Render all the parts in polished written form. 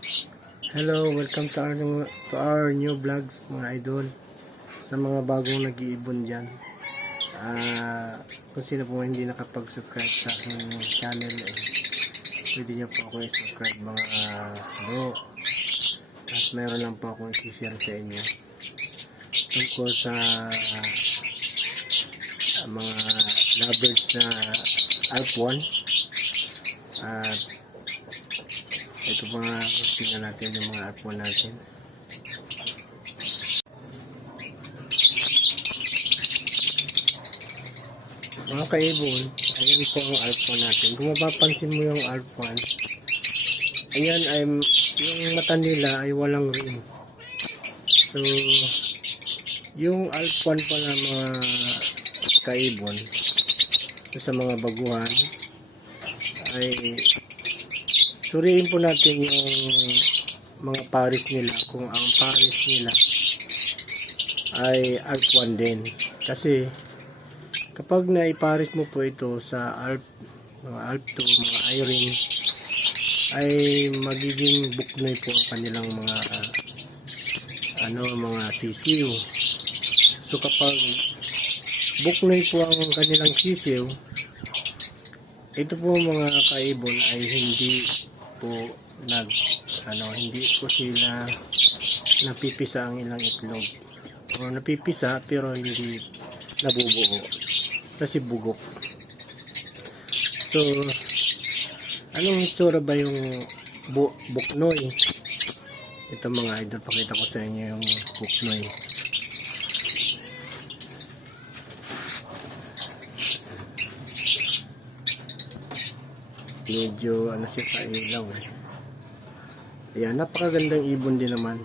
Hello, welcome to our new vlogs mga idol. Sa mga bagong nag-iibon dyan, kung sino po hindi nakapag-subscribe sa aking channel, pwede nyo po ako i-subscribe mga bro. At meron lang po akong i-share sa inyo tungkol sa mga lovebirds na Alp1. At ito mga tingnan natin yung mga Alp1 natin. Mga kaibon, ayan po ang Alp1 natin. Kung mapapansin mo yung Alp1, ayan ay yung mata nila ay walang ring. So yung Alp1 pala mga kaibon sa mga baguhan ay suriin po natin yung mga pares nila, kung ang pares nila ay Alp1 din. Kasi kapag naipares mo po ito sa mga Alp2, mga Irene, ay magiging buknoy po ang kanilang mga mga sisiw. So kapag buknoy po ang kanilang sisiw, ito po mga kaibon ay hindi po hindi po sila napipisa ang ilang itlog, o napipisa pero hindi nabubuo kasi bugok. So anong itsura ba yung buknoy? Ito mga idol, pakita ko sa inyo yung buknoy. Medyo siya sa ilaw Ayan, napakagandang ibon din naman.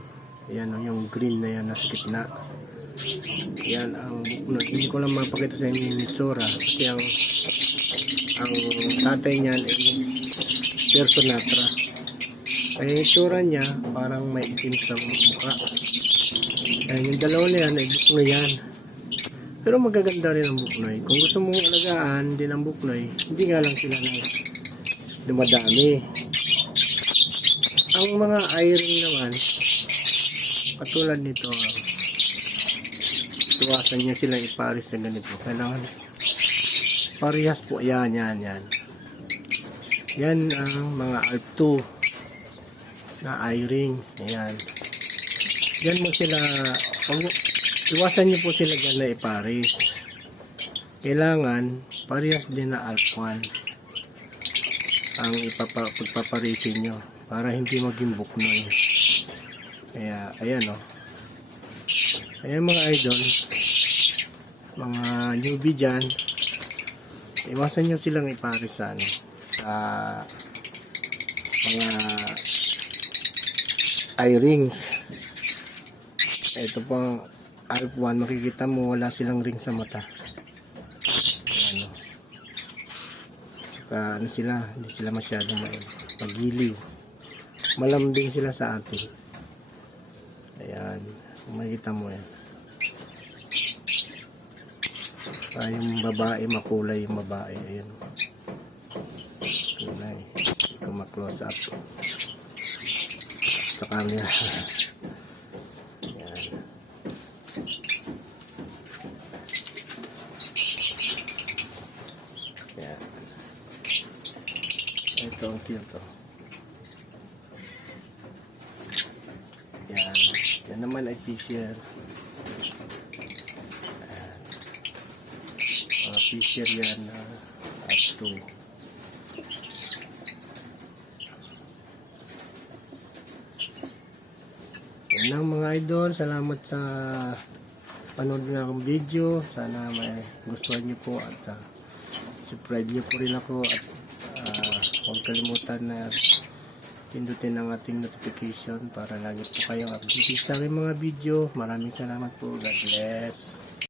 Ayan yung green na yan nasa gitna. Ayan ang buknoy. Hindi ko lang mapakita sa inyo yung itsura kasi ang tatay niyan ay Personatra. Ay itsura niya parang may itim sa mukha. Ayan, yung dalawa na yan ay buknoy yan. Pero magaganda rin ang buknoy. Kung gusto mong alagaan din ang buknoy, hindi nga lang sila dumadami. Ang mga Irene naman, katulad nito, tuwasan nyo silang ipares na ganito. Kailangan parehas po. Yan. Yan ang mga Alp2 na Irene. Ayan. Yan mo sila, iwasan nyo po sila dyan na ipares. Kailangan parehas din na Alp1 ang pagpaparisin nyo para hindi maging buknoy. Kaya ayan ayan mga idol, mga newbie dyan, iwasan nyo silang ipares sa mga eye-rings. Ito pang Alp1, makikita mo wala silang ring sa mata. Sila, hindi sila masyadong magiliw. Malambing sila sa atin. Ayan, makikita mo yan. Yung babae, makulay yung babae. Ayan, kulay. Ito ma-close up sa camera. Ayan. Ayan. Ito ang cute Yan naman ay fisher. Mga fisher yan Alp2. Yan lang mga idol. Salamat sa panood na akong video. Sana may gustuhan nyo po at subscribe nyo po rin ako at huwag kalimutan na pindutin ang ating notification para lagi po kayong updated sa aking mga video. Maraming salamat po. God bless.